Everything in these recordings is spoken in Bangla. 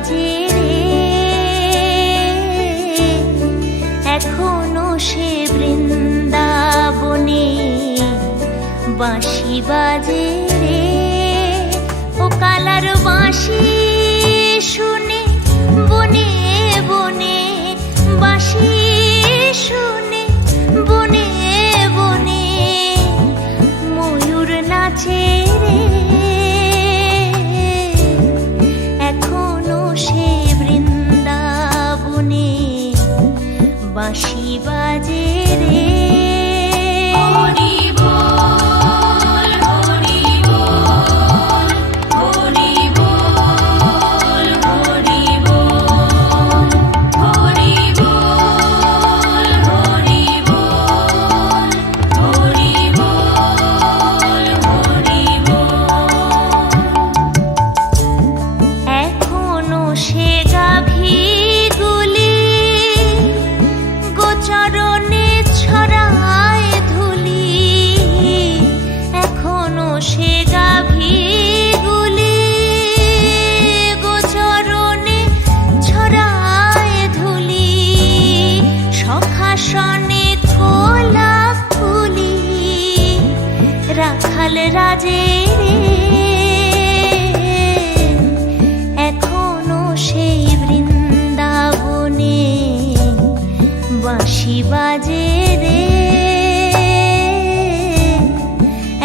বাজে রে, এখনো সে বৃন্দাবনে বাঁশি বাজে রে। ও কালার বাঁশি শুনে বনে বনে, বাঁশি শুনে বনে বনে ময়ূর নাচে রে, এখনো সে বৃন্দাবনে বাঁশি বাজে রে। রাখাল রাজে রে, এখনো সেই বৃন্দাবনে বাঁশি বাজে রে,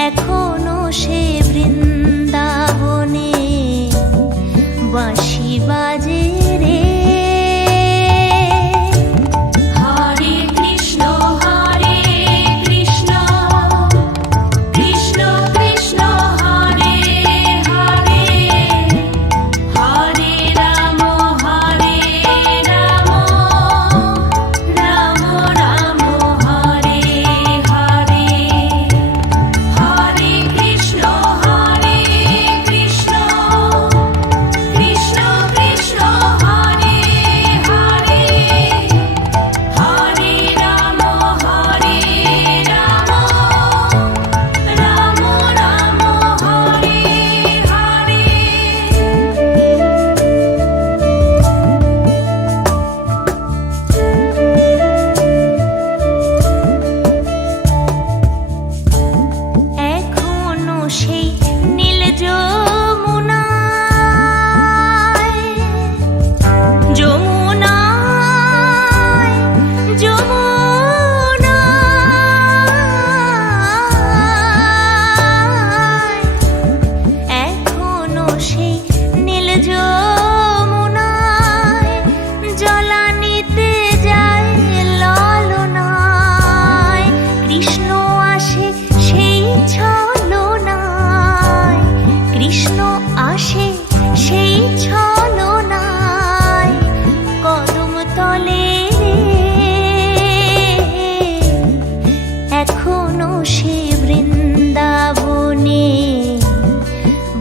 এখনো সেই বৃন্দাবনে বাঁশি বাজে রে।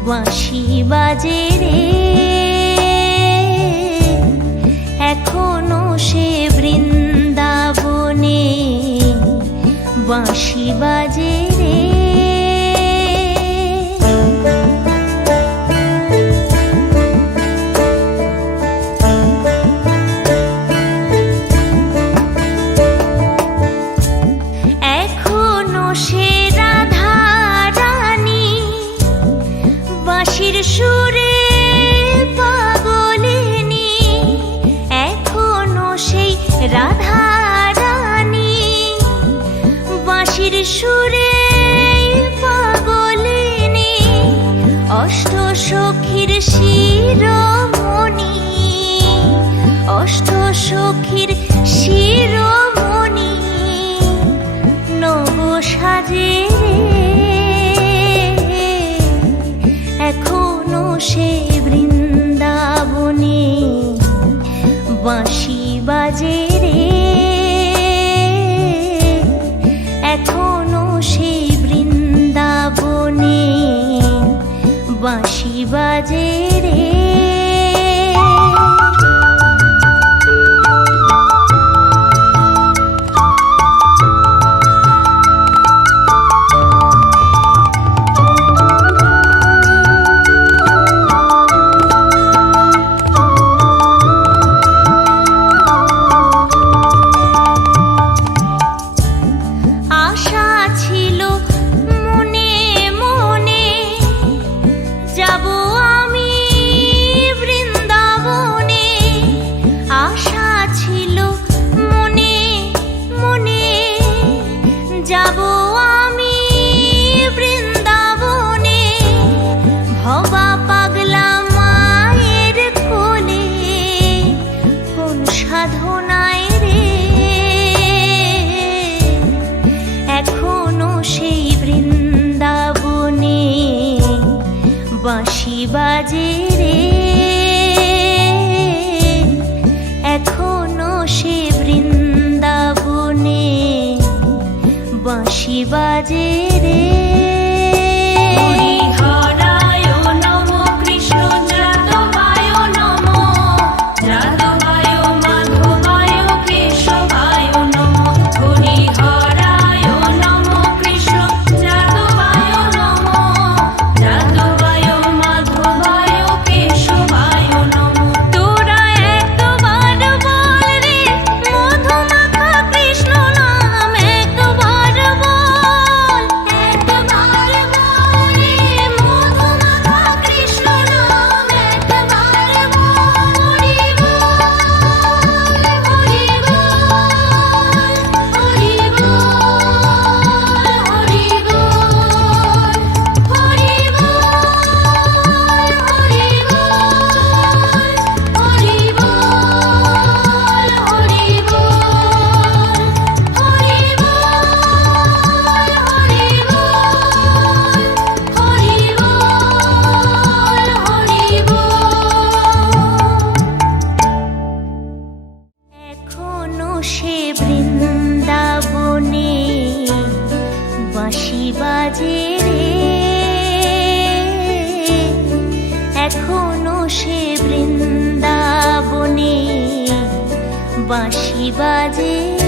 বাঁশি বাজে রে, এখনো সে বৃন্দাবনে বাঁশি বাজে রে। এখনো সে রাধা রানী বাঁশির সুরে পাগলিনী, এখনো সেই রাধা রানী বাঁশির সুরে পাগলিনী, অষ্ট সখীর শিরোমণি, অষ্ট সখীর শিরোমণি নব সাজে রে, এখনো সে বৃন্দাবনে বাঁশি বাজে রে, এখনো সে বৃন্দাবনে বাঁশি বাজে রে। বাঁশি বাজে